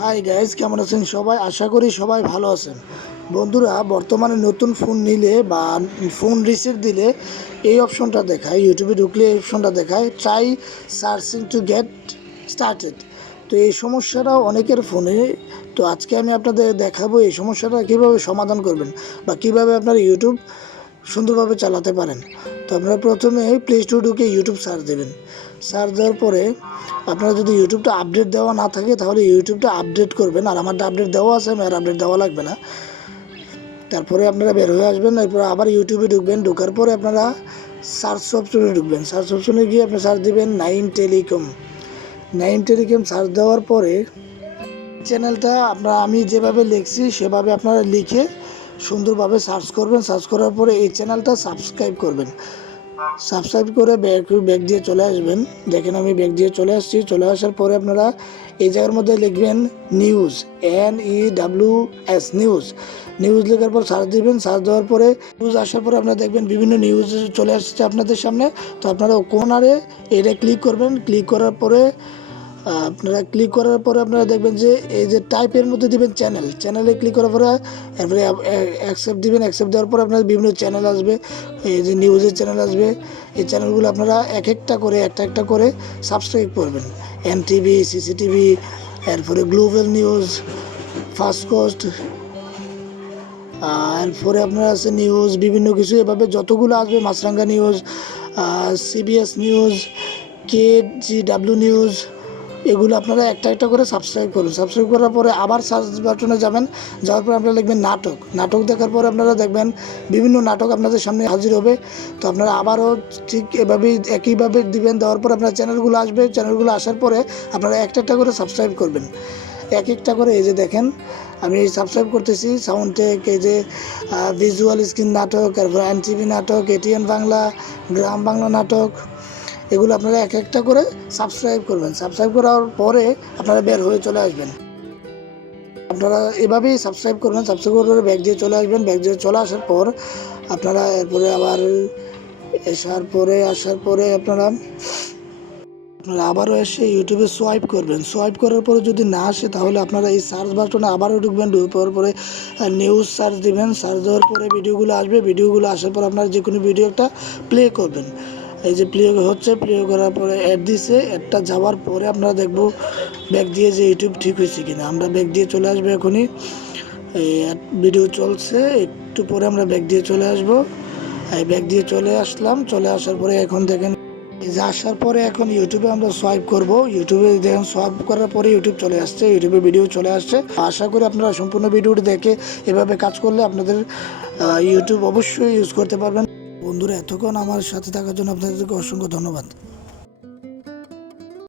Hi guys কেমন আছেন সবাই? আশা করি সবাই ভালো আছেন। বন্ধুরা, বর্তমানে নতুন ফোন নিলে বা ফোন রিসিভ দিলে এই অপশনটা দেখায় ইউটিউবে ঢুকলে এই অপশনটা দেখায় try searching to get started তো এই সমস্যাটাও অনেকের ফোনে তো আজকে আমি আপনাদের দেখাবো এই সমস্যাটা কীভাবে সমাধান করবেন বা কীভাবে আপনার ইউটিউব সুন্দরভাবে চালাতে পারেন। তো আপনারা প্রথমে প্লে স্টোর ঢুকে ইউটিউব সার্চ দেবেন। সার্চ দেওয়ার পরে আপনারা যদি ইউটিউবটা আপডেট দেওয়া না থাকে, তাহলে ইউটিউবটা আপডেট করবেন। আর আমারটা আপডেট দেওয়া আছে আমার আপডেট দেওয়া লাগবে না। তারপরে আপনারা বের হয়ে আসবেন, এরপর আবার ইউটিউবে ঢুকবেন। ঢোকার পরে আপনারা সার্চ অপশনে ঢুকবেন। সার্চ অপশনে গিয়ে আপনি সার্চ দিবেন nine telecom nine telecom search দেওয়ার পরে চ্যানেলটা আপনারা আমি যেভাবে লিখছি, সেভাবে আপনারা লিখে সুন্দরভাবে সার্চ করবেন সার্চ করার পরে এই চ্যানেলটা সাবস্ক্রাইব করবেন। সাবস্ক্রাইব করে ব্যাক ব্যাক দিয়ে চলে আসবেন। দেখেন আমি ব্যাক দিয়ে চলে আসছি। চলে আসার পরে আপনারা এই জায়গার মধ্যে লিখবেন news N E W S news news লেখার পর সার্চ দিবেন। সার্চ দেওয়ার পরে নিউজ আসার পরে আপনারা দেখবেন বিভিন্ন নিউজ চলে আসছে আপনাদের সামনে। তো আপনারা কোনারে এটা ক্লিক করবেন। ক্লিক করার পরে আপনারা ক্লিক করার পরে আপনারা দেখবেন যে এই যে টাইপের মধ্যে দিবেন চ্যানেল চ্যানেলে ক্লিক করার পরে এরপরে অ্যাকসেপ্ট দিবেন। অ্যাকসেপ্ট দেওয়ার পরে আপনার বিভিন্ন চ্যানেল আসবে। এই যে নিউজের চ্যানেল আসবে। এই চ্যানেলগুলো আপনারা এক একটা করে, একটা একটা করে সাবস্ক্রাইব করবেন। এন টিভি সিসিটিভি এরপরে গ্লোবাল নিউজ ফার্স্ট কোস্ট এরপরে আপনার আছে নিউজ বিভিন্ন কিছু। এভাবে যতগুলো আসবে Maasranga news CBS news K G W news এগুলো আপনারা একটা একটা করে সাবস্ক্রাইব করুন। সাবস্ক্রাইব করার পরে আবার সার্চ বাটনে যাবেন। যাওয়ার পরে আপনারা লিখবেন নাটক। নাটক দেখার পরে আপনারা দেখবেন বিভিন্ন নাটক আপনাদের সামনে হাজির হবে। তো আপনারা আবারও ঠিক এভাবেই, একইভাবে দিবেন। দেওয়ার পর আপনার চ্যানেলগুলো আসবে। চ্যানেলগুলো আসার পরে আপনারা একটা একটা করে সাবস্ক্রাইব করবেন। এক একটা করে এই যে দেখেন, আমি সাবস্ক্রাইব করতেছি। সাউন্ড টেক এই যে ভিজুয়াল স্ক্রিন নাটক, তারপর এন টিভি নাটক এটিএন বাংলা, গ্রাম বাংলা নাটক এগুলো আপনারা এক একটা করে সাবস্ক্রাইব করবেন। সাবস্ক্রাইব করার পরে আপনারা বের হয়ে চলে আসবেন। আপনারা এভাবেই সাবস্ক্রাইব করবেন সাবস্ক্রাইব করে ব্যাগ দিয়ে চলে আসবেন। ব্যাগ দিয়ে চলে আসার পর আপনারা এরপরে আবার আসার পরে আসার পরে আপনারা আপনারা আবারও এসে ইউটিউবে সোয়াইপ করবেন। সোয়াইপ করার পরে যদি না আসে, তাহলে আপনারা এই সার্চ বাটনে আবারও ঢুকবেন। ঢুকার পরে নিউজ সার্চ দিবেন। সার্চ দেওয়ার পরে ভিডিওগুলো আসবে। ভিডিওগুলো আসার পর আপনারা যে কোনো ভিডিও একটা প্লে করবেন। এই যে প্লে হচ্ছে প্লে করার পরে অ্যাড দিছে। অ্যাডটা যাওয়ার পরে আপনারা দেখব ব্যাগ দিয়ে যে ইউটিউব ঠিক হয়েছে কিনা। আমরা ব্যাগ দিয়ে চলে আসব এখনই। এই ভিডিও চলছে, একটু পরে আমরা ব্যাগ দিয়ে চলে আসব। এই ব্যাগ দিয়ে চলে আসলাম, চলে আসার পরে এখন দেখেন যে আসার পরে এখন ইউটিউবে আমরা সোয়াইপ করব। ইউটিউবে দেখেন সোয়াইপ করার পরে ইউটিউব চলে আসছে ইউটিউবে ভিডিও চলে আসছে। আশা করি আপনারা সম্পূর্ণ ভিডিওটি দেখে এভাবে কাজ করলে আপনাদের ইউটিউব অবশ্যই ইউজ করতে পারবেন। বন্ধুরা এতক্ষণ আমার সাথে থাকার জন্য আপনাদেরকে অসংখ্য ধন্যবাদ।